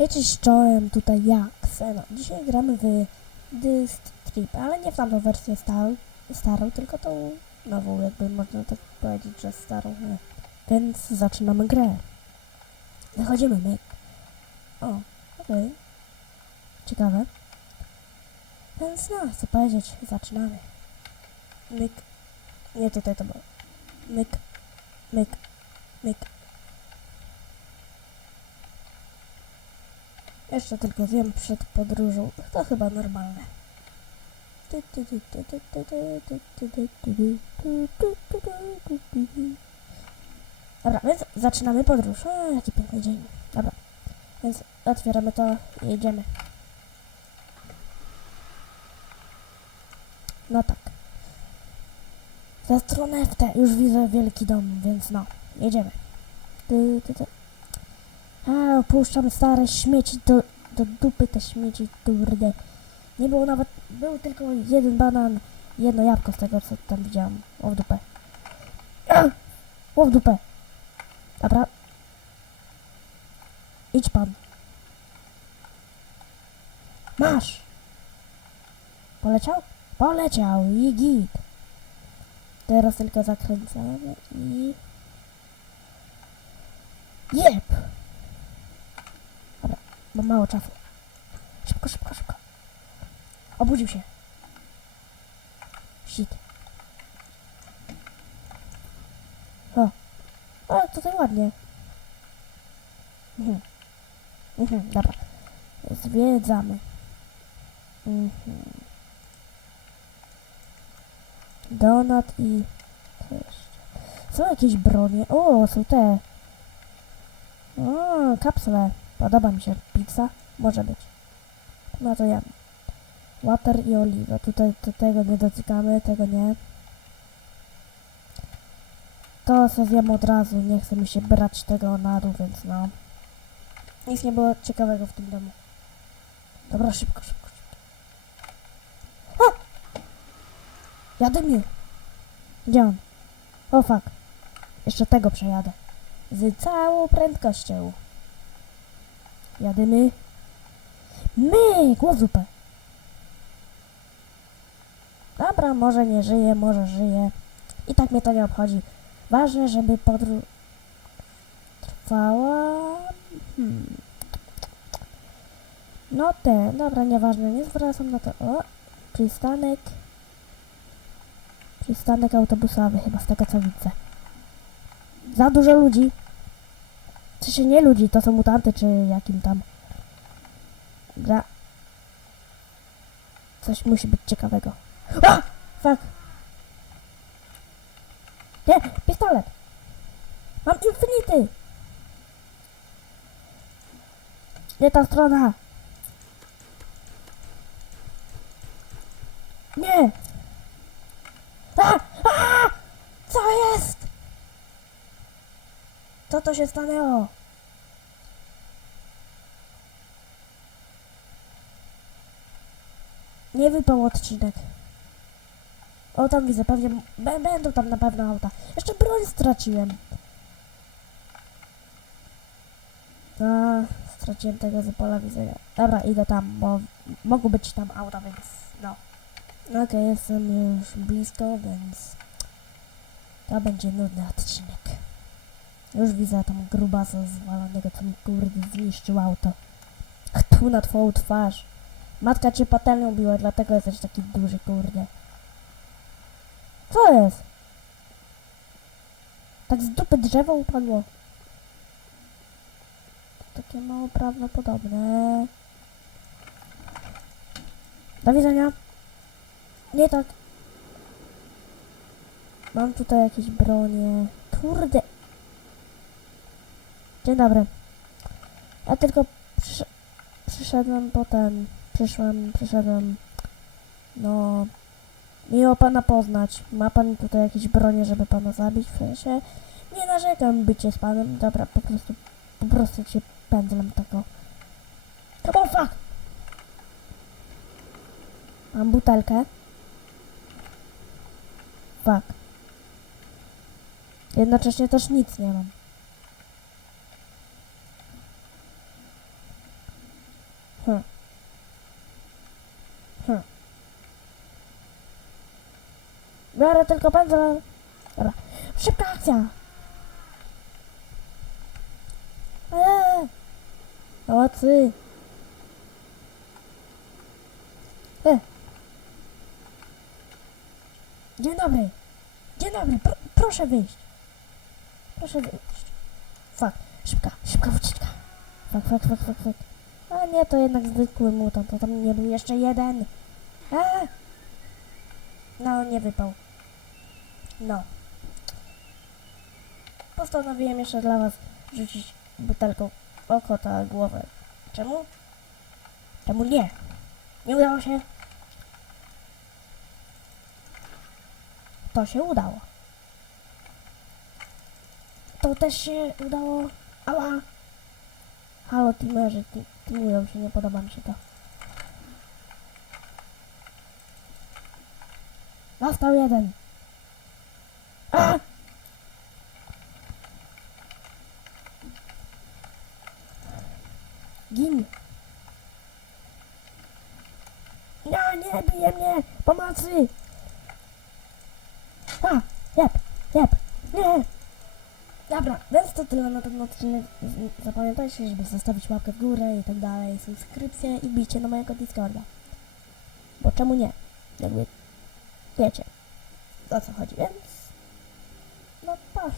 Hej, cześć, czołem, tutaj ja, Kseno. Dzisiaj gramy w Dist Trip, ale nie w tamtą wersję starą, starą, tylko tą nową, jakby można tak powiedzieć, że starą. Nie. Więc zaczynamy grę. Wychodzimy, my. O, okej. Ciekawe. Więc no, chcę powiedzieć, zaczynamy. Myk. Nie tutaj to było. Myk. Myk. Myk. Jeszcze tylko wiem przed podróżą. To chyba normalne. Dobra, więc zaczynamy podróż. O, jaki piękny dzień. Dobra, więc otwieramy to i jedziemy. No tak. Za stronę w te. Już widzę wielki dom, więc no, jedziemy. A, opuszczam stare śmieci do, do dupy te śmieci, kurde. Nie było nawet, był tylko jeden banan, jedno jabłko z tego, co tam widziałam. O w dupę. O w dupę. Dobra. Idź pan. Masz. Poleciał? Poleciał i git. Teraz tylko zakręcamy i... Jep! Mam mało czasu. Szybko, szybko, szybko. Obudził się. Shit. O. O, tutaj ładnie. Mhm. Mhm, dobra. Zwiedzamy. Mhm. Donat i... co jeszcze? Są jakieś bronie. O, są te. O, kapsle. Podoba mi się. Pizza? Może być. No to ja. Water i oliwa. Tutaj tego nie dotykamy, tego nie. To co zjem od razu. Nie chce mi się brać tego na dół, więc no. Nic nie było ciekawego w tym domu. Dobra, szybko, szybko, szybko. O! Jadę mi. Gdzie on? O fuck. Jeszcze tego przejadę. Z całą prędkością. Jadymy. My! Głos w dupę. Dobra, może nie żyje, może żyje. I tak mnie to nie obchodzi. Ważne, żeby podróż trwała... Hmm. No te, dobra, nieważne, nie zwracam na to. O, przystanek. Przystanek autobusowy, chyba z tego co widzę. Za dużo ludzi. Czy się nie ludzi, to są mutanty, czy jakim tam. Gra. Coś musi być ciekawego. A! Fuck. Nie, pistolet. Mam infinity. Nie ta strona. Nie. A! A! Co jest? Co to się stanęło? Nie wypał odcinek. O, tam widzę, pewnie będą tam na pewno auta. Jeszcze broń straciłem. A, straciłem tego z pola widzenia. Dobra, idę tam, bo mogą być tam auta, więc no. Okej, jestem już blisko, więc to będzie nudny odcinek. Już widzę tam grubasa zwalonego, co mi kurde zniszczył auto. Tu na twoją twarz. Matka cię patelnią biła, dlatego jesteś taki duży, kurde. Co jest? Tak z dupy drzewo upadło. Takie mało prawdopodobne. Do widzenia. Nie tak. Mam tutaj jakieś bronie. Kurde. Dzień dobry. Ja tylko przysz przyszedłem potem. Przyszłem, przyszedłem. No. Miło pana poznać. Ma pan tutaj jakieś bronie, żeby pana zabić? W sensie. Nie narzekam bycie z panem. Dobra, po prostu. Po prostu cię pędzlem tako. Come on, fuck! Mam butelkę. Fuck. Jednocześnie też nic nie mam. Hm. Hm. Biorę tylko pędzel. Dobra. Szybka akcja! Eee! Pomocy! E! Dzień dobry! Dzień dobry! Pro, proszę wyjść! Proszę wyjść. Fuck. Szybka, szybka ucieczka. Fuck, fuck, fuck, fuck, fuck. A nie, to jednak zwykły mutant, to tam nie był jeszcze jeden. A! No, nie wypał. No. Postanowiłem jeszcze dla was rzucić butelką o kota głowę. Czemu? Czemu nie? Nie udało się? To się udało. To też się udało. Ała! Halo, te- teamują się, nie podoba mi się to. Został jeden. A! Gin. Nie, nie, bije mnie! Pomocy! A! Jep, jep, nie! Dobra, więc to tyle na ten odcinek. Zapamiętajcie, żeby zostawić łapkę w górę i tak dalej, subskrypcję i bijcie na mojego Discorda. Bo czemu nie? Jakby wiecie o co chodzi, więc no pa.